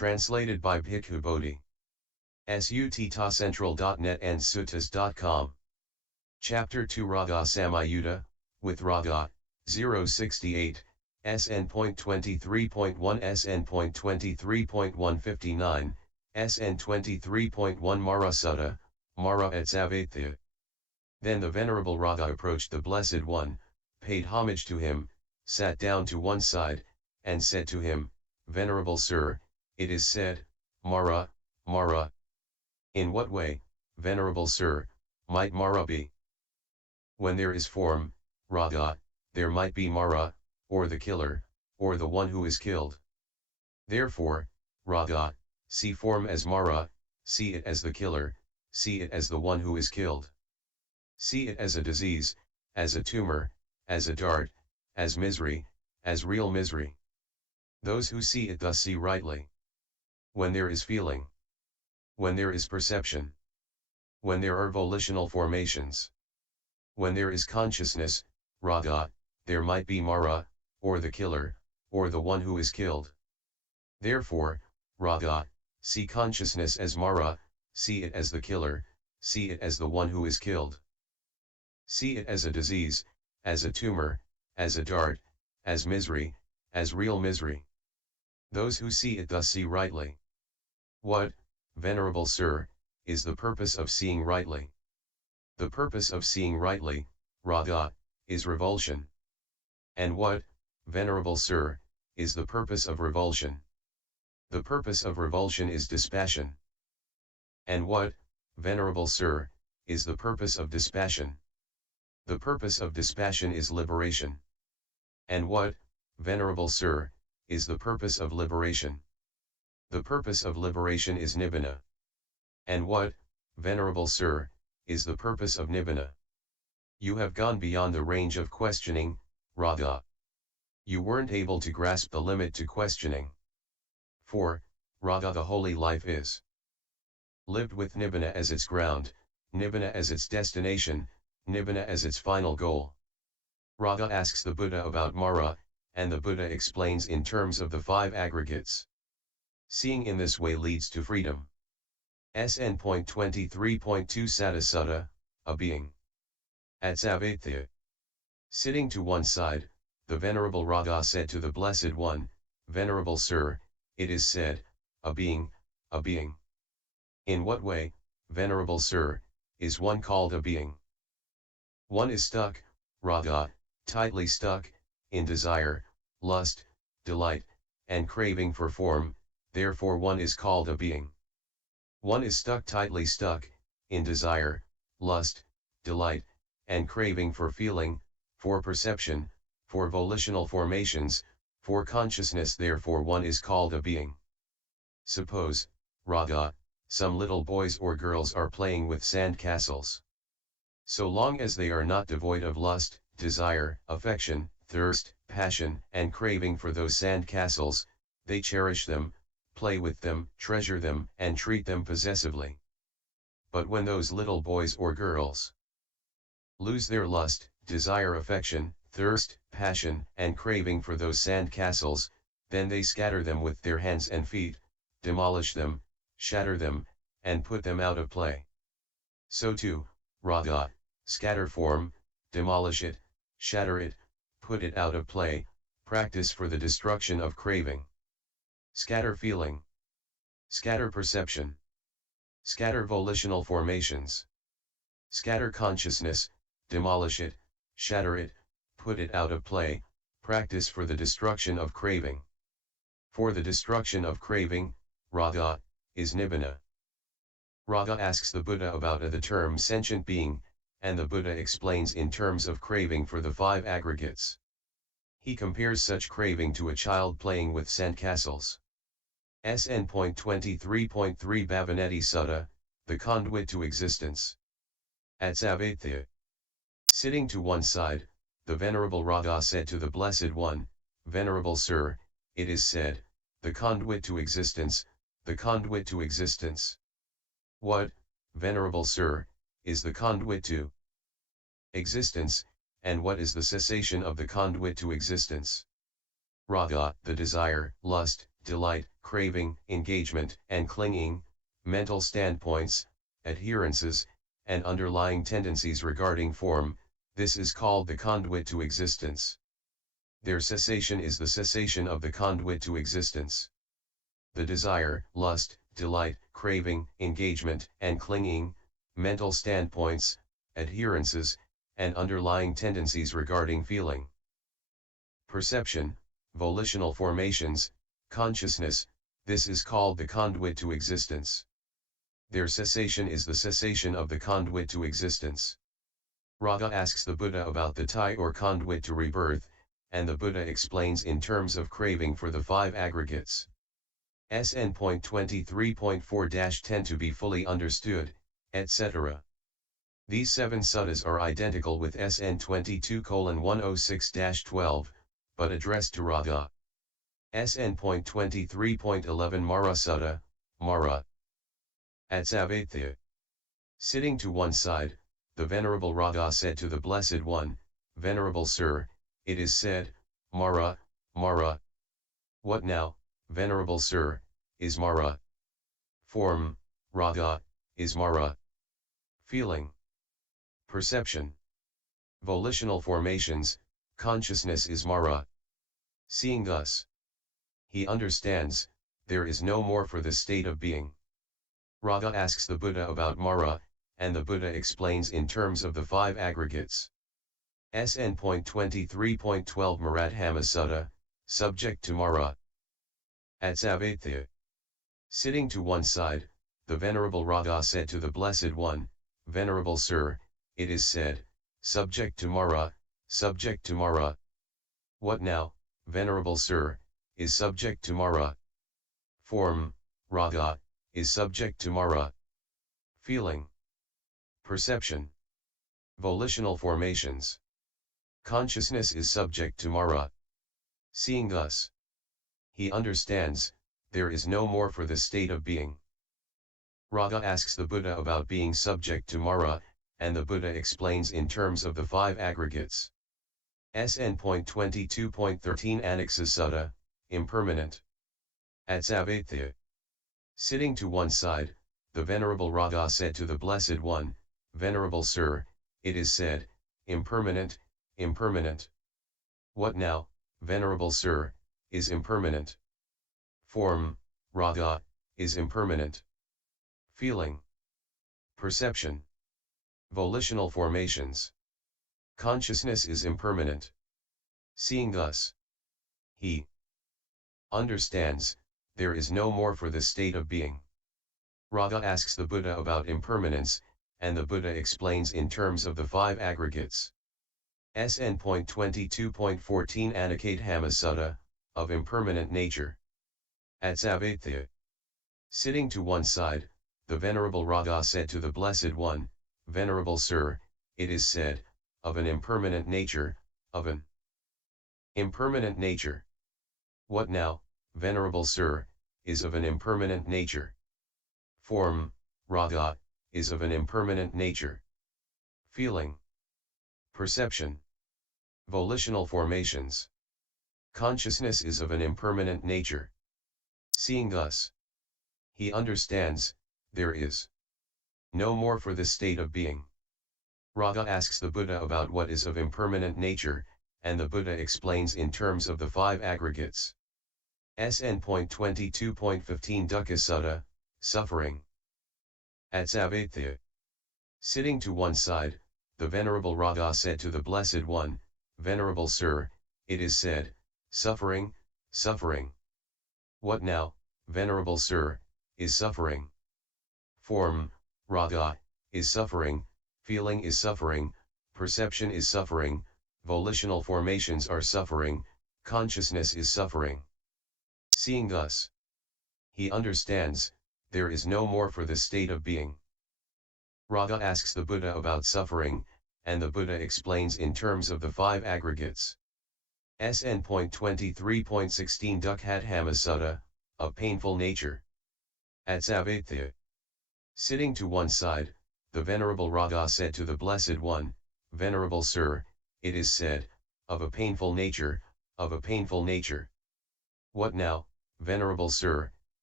Translated by Bhikkhu Bodhi. Sutta Central.net and Suttas.com. Chapter 2 Radha Samyutta, with Radha, 068, SN.23.1-SN.23.159, SN.23.1 Mara Sutta, Mara et Savatthi. Then the Venerable Radha approached the Blessed One, paid homage to him, sat down to one side, and said to him, Venerable Sir, it is said, Mara, Mara. In what way, Venerable Sir, might Mara be? When there is form, Radha, there might be Mara, or the killer, or the one who is killed. Therefore, Radha, see form as Mara, see it as the killer, see it as the one who is killed. See it as a disease, as a tumor, as a dart, as misery, as real misery. Those who see it thus see rightly. When there is feeling, when there is perception, when there are volitional formations, when there is consciousness, Radha, there might be Mara, or the killer, or the one who is killed. Therefore, Radha, see consciousness as Mara, see it as the killer, see it as the one who is killed. See it as a disease, as a tumor, as a dart, as misery, as real misery. Those who see it thus see rightly. What, Venerable Sir, is the purpose of seeing rightly? The purpose of seeing rightly, Radha, is revulsion. And what, Venerable Sir, is the purpose of revulsion? The purpose of revulsion is dispassion. And what, Venerable Sir, is the purpose of dispassion? The purpose of dispassion is liberation. And what, Venerable Sir, is the purpose of liberation? The purpose of liberation is nibbana. And what, Venerable Sir, is the purpose of nibbana? You have gone beyond the range of questioning, Radha. You weren't able to grasp the limit to questioning. For, Radha, the holy life is lived with nibbana as its ground, nibbana as its destination, nibbana as its final goal. Radha asks the Buddha about Mara, and the Buddha explains in terms of the five aggregates. Seeing in this way leads to freedom. SN.23.2 a being. At Savatthi. Sitting to one side, the Venerable Radha said to the Blessed One, Venerable Sir, it is said, a being, a being. In what way, Venerable Sir, is one called a being? One is stuck, Radha, tightly stuck, in desire, lust, delight, and craving for form, therefore one is called a being. One is tightly stuck, in desire, lust, delight, and craving for feeling, for perception, for volitional formations, for consciousness, therefore one is called a being. Suppose, Radha, some little boys or girls are playing with sand castles. So long as they are not devoid of lust, desire, affection, thirst, passion, and craving for those sand castles, they cherish them, play with them, treasure them, and treat them possessively. But when those little boys or girls lose their lust, desire, affection, thirst, passion, and craving for those sand castles, then they scatter them with their hands and feet, demolish them, shatter them, and put them out of play. So too, Radha, scatter form, demolish it, shatter it, put it out of play, practice for the destruction of craving. Scatter feeling. Scatter perception. Scatter volitional formations. Scatter consciousness, demolish it, shatter it, put it out of play, practice for the destruction of craving. For the destruction of craving, Radha, is nibbana. Radha asks the Buddha about the term sentient being, and the Buddha explains in terms of craving for the five aggregates. He compares such craving to a child playing with sandcastles. SN.23.3 Sutta, the conduit to existence. At Savatthi. Sitting to one side, the Venerable Radha said to the Blessed One, Venerable Sir, it is said, the conduit to existence, the conduit to existence. What, Venerable Sir, is the conduit to existence, and what is the cessation of the conduit to existence? Radha, the desire, lust, delight, craving, engagement, and clinging, mental standpoints, adherences, and underlying tendencies regarding form, this is called the conduit to existence. Their cessation is the cessation of the conduit to existence. The desire, lust, delight, craving, engagement, and clinging, mental standpoints, adherences, and underlying tendencies regarding feeling. Perception, volitional formations, consciousness, this is called the conduit to existence. Their cessation is the cessation of the conduit to existence. Radha asks the Buddha about the tie or conduit to rebirth, and the Buddha explains in terms of craving for the 5 aggregates. SN.23.4-10 to be fully understood, etc. These 7 suttas are identical with SN.22.1-106-12, but addressed to Radha. SN.23.11 Mara Sutta, Mara. At Savatthi. Sitting to one side, the Venerable Radha said to the Blessed One, Venerable Sir, it is said, Mara, Mara. What now, Venerable Sir, is Mara? Form, Radha, is Mara. Feeling. Perception. Volitional formations, consciousness is Mara. Seeing thus. He understands, there is no more for the state of being. Radha asks the Buddha about Mara, and the Buddha explains in terms of the 5 aggregates. SN.23.12 Maradhama Sutta, subject to Mara. At Savatthi. Sitting to one side, the Venerable Radha said to the Blessed One, Venerable Sir, it is said, subject to Mara, subject to Mara. What now, Venerable Sir, is subject to Mara? Form, Radha, is subject to Mara. Feeling. Perception. Volitional formations. Consciousness is subject to Mara. Seeing thus. He understands, there is no more for the state of being. Radha asks the Buddha about being subject to Mara, and the Buddha explains in terms of the 5 aggregates. SN.22.13 Anaxa Sutta, impermanent. At Savatthi. Sitting to one side, the Venerable Radha said to the Blessed One, Venerable Sir, it is said, impermanent, impermanent. What now, Venerable Sir, is impermanent? Form, Radha, is impermanent. Feeling. Perception. Volitional formations. Consciousness is impermanent. Seeing thus. He understands, there is no more for the state of being. Radha asks the Buddha about impermanence, and the Buddha explains in terms of the 5 aggregates. SN.22.14 Anakadhama Sutta, of impermanent nature. At Savatthi. Sitting to one side, the Venerable Radha said to the Blessed One, Venerable Sir, it is said, of an impermanent nature, of an impermanent nature. What now, Venerable Sir, is of an impermanent nature? Form, Radha, is of an impermanent nature. Feeling. Perception. Volitional formations. Consciousness is of an impermanent nature. Seeing thus. He understands, there is no more for the state of being. Radha asks the Buddha about what is of impermanent nature, and the Buddha explains in terms of the 5 aggregates. SN.22.15 Dukkha Sutta, suffering. At Savatthi. Sitting to one side, the Venerable Radha said to the Blessed One, Venerable Sir, it is said, suffering, suffering. What now, Venerable Sir, is suffering? Form, Radha, is suffering, feeling is suffering, perception is suffering, volitional formations are suffering, consciousness is suffering. Seeing thus. He understands, there is no more for the state of being. Radha asks the Buddha about suffering, and the Buddha explains in terms of the 5 aggregates. SN.23.16 Dukkha Sutta, of painful nature. At Savatthi. Sitting to one side, the Venerable Radha said to the Blessed One, Venerable Sir, it is said, of a painful nature, of a painful nature. What now, Venerable Sir,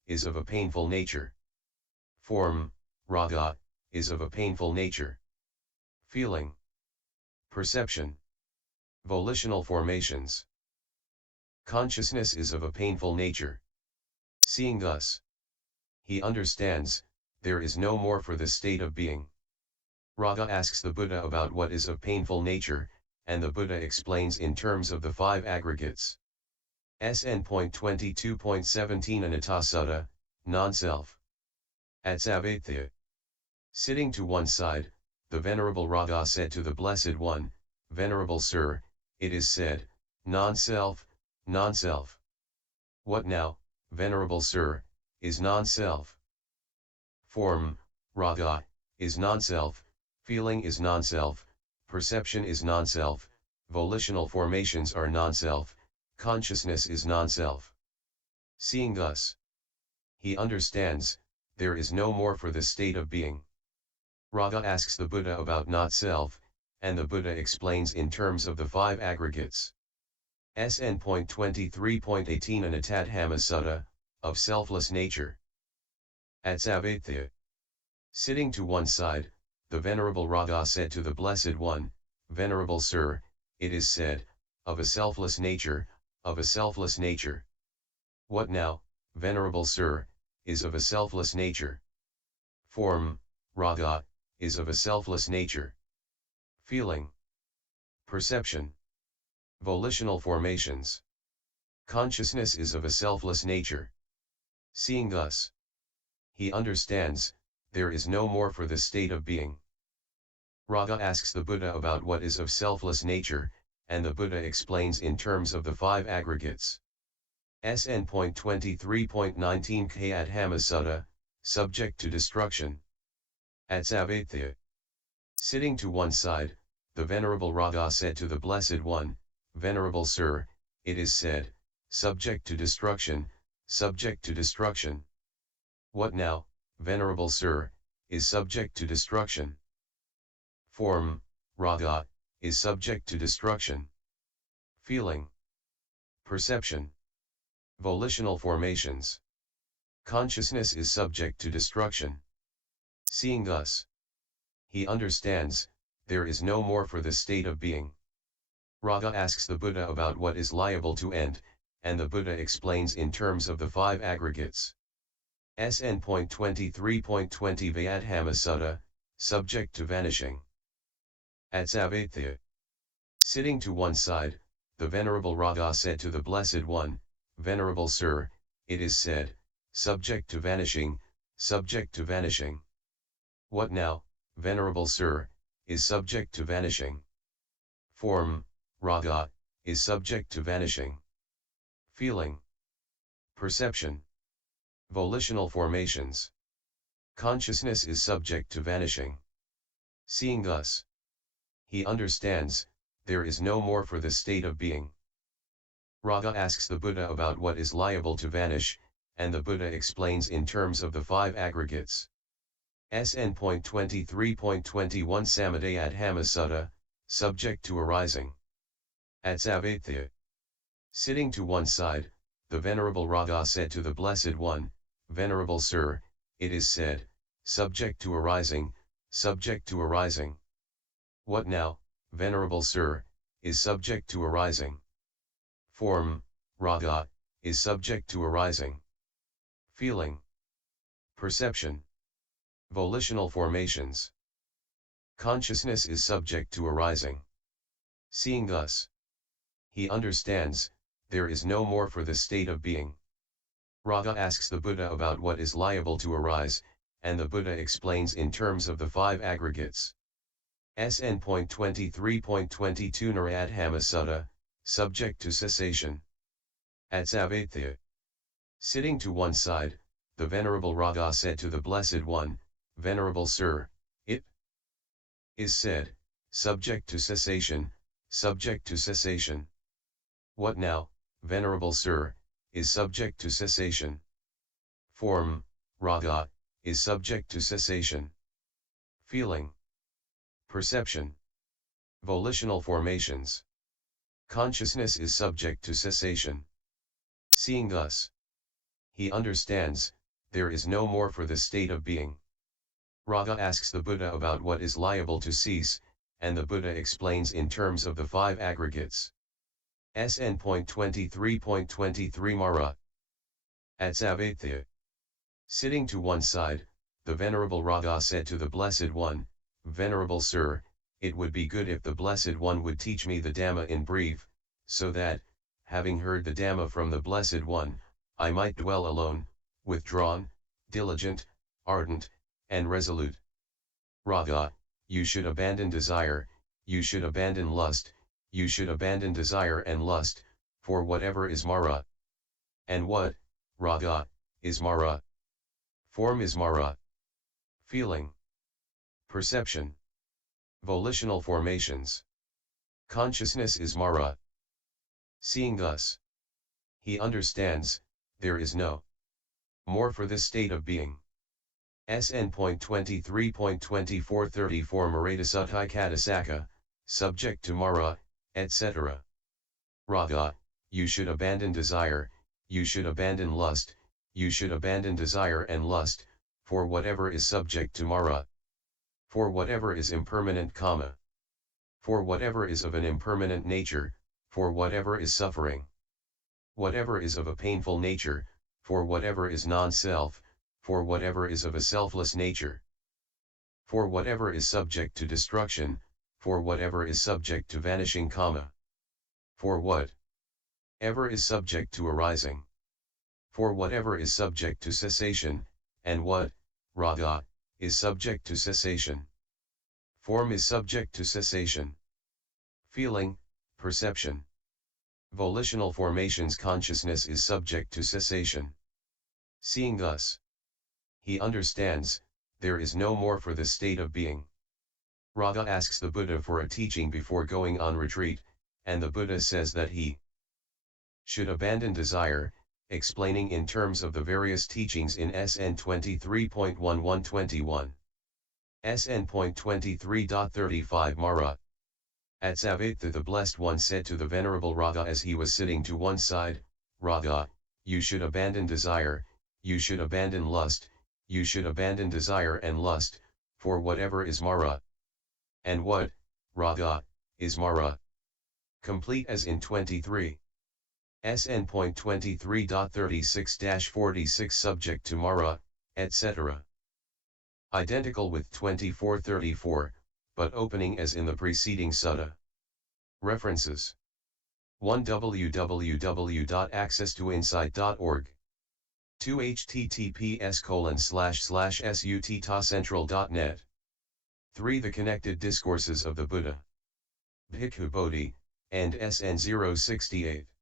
is of a painful nature. Form, raga, is of a painful nature. Feeling, perception, volitional formations. Consciousness is of a painful nature. Seeing thus, he understands, there is no more for this state of being. Radha asks the Buddha about what is of painful nature, and the Buddha explains in terms of the five aggregates. SN.22.1 Anatta Sutta, non-self. At Savatthi. Sitting to one side, the Venerable Radha said to the Blessed One, Venerable Sir, it is said, non-self, non-self. What now, Venerable Sir, is non-self? Form, raga, is non-self, feeling is non-self, perception is non-self, volitional formations are non-self, consciousness is non-self. Seeing thus, he understands, there is no more for this state of being. Radha asks the Buddha about not-self, and the Buddha explains in terms of the five aggregates. SN.23.1 Anatta Sutta, of selfless nature. At Savatthi. Sitting to one side, the Venerable Radha said to the Blessed One, Venerable Sir, it is said, of a selfless nature, of a selfless nature. What now, Venerable Sir, is of a selfless nature? Form, raga, is of a selfless nature. Feeling, perception, volitional formations. Consciousness is of a selfless nature. Seeing thus, he understands, there is no more for this state of being. Radha asks the Buddha about what is of selfless nature, and the Buddha explains in terms of the five aggregates. SN.23.19 Kayadhamma Sutta, subject to destruction. At Savatthi. Sitting to one side, the Venerable Radha said to the Blessed One, Venerable Sir, it is said, subject to destruction, subject to destruction. What now, Venerable Sir, is subject to destruction? Form, raga, is subject to destruction. Feeling, perception, volitional formations. Consciousness is subject to destruction. Seeing thus, he understands, there is no more for this state of being. Radha asks the Buddha about what is liable to end, and the Buddha explains in terms of the five aggregates. SN.23.20 Vayadhamma Sutta, subject to vanishing. At Savatthi. Sitting to one side, the Venerable Radha said to the Blessed One, Venerable Sir, it is said, subject to vanishing, subject to vanishing. What now, Venerable Sir, is subject to vanishing? Form, raga, is subject to vanishing. Feeling, perception, volitional formations. Consciousness is subject to vanishing. Seeing thus, he understands, there is no more for this state of being. Radha asks the Buddha about what is liable to vanish, and the Buddha explains in terms of the five aggregates. SN.23.21 Samadhyadhamma Sutta, subject to arising. At Savatthi. Sitting to one side, the Venerable Radha said to the Blessed One, Venerable Sir, it is said, subject to arising, subject to arising. What now, Venerable Sir, is subject to arising? Form, raga, is subject to arising. Feeling, perception, volitional formations. Consciousness is subject to arising. Seeing thus, he understands, there is no more for this state of being. Radha asks the Buddha about what is liable to arise, and the Buddha explains in terms of the five aggregates. SN.23.22 Naradhamma Sutta, subject to cessation. At Savatthi. Sitting to one side, the Venerable Radha said to the Blessed One, Venerable Sir, it is said, subject to cessation, subject to cessation. What now, Venerable Sir, is subject to cessation? Form, raga, is subject to cessation. Feeling, perception, volitional formations. Consciousness is subject to cessation. Seeing thus, he understands, there is no more for this state of being. Radha asks the Buddha about what is liable to cease, and the Buddha explains in terms of the 5 aggregates. SN.23.23 Mara. At Savatthi. Sitting to one side, the Venerable Radha said to the Blessed One, Venerable Sir, it would be good if the Blessed One would teach me the Dhamma in brief, so that, having heard the Dhamma from the Blessed One, I might dwell alone, withdrawn, diligent, ardent, and resolute. Radha, you should abandon desire, you should abandon lust, you should abandon desire and lust, for whatever is Mara. And what, Radha, is Mara? Form is Mara. Feeling. Perception. Volitional formations. Consciousness is Mara. Seeing thus. He understands, there is no more for this state of being. SN.23.24.34 Maradasutthai Katasaka, subject to Mara, etc. Radha, you should abandon desire, you should abandon lust, you should abandon desire and lust, for whatever is subject to Mara. For whatever is impermanent, for whatever is of an impermanent nature, for whatever is suffering. Whatever is of a painful nature, for whatever is non-self, for whatever is of a selfless nature. For whatever is subject to destruction, for whatever is subject to vanishing, for whatever is subject to arising. For whatever is subject to cessation, and what, Radha, is subject to cessation. Form is subject to cessation. Feeling, perception. Volitional formations, consciousness is subject to cessation. Seeing thus. He understands, there is no more for this state of being. Radha asks the Buddha for a teaching before going on retreat, and the Buddha says that he should abandon desire, explaining in terms of the various teachings in SN.23.1-121. SN.23.35 Mara. At Savatthi the Blessed One said to the Venerable Radha as he was sitting to one side, Radha, you should abandon desire, you should abandon lust, you should abandon desire and lust, for whatever is Mara. And what, Radha, is Mara? Complete as in 23. SN.23.36-46 subject to Mara, etc. Identical with 2434, but opening as in the preceding sutta. References. 1. www.accesstoinsight.org. 2. https://suttacentral.net. 3. The Connected Discourses of the Buddha. Bhikkhu Bodhi, and SN 068.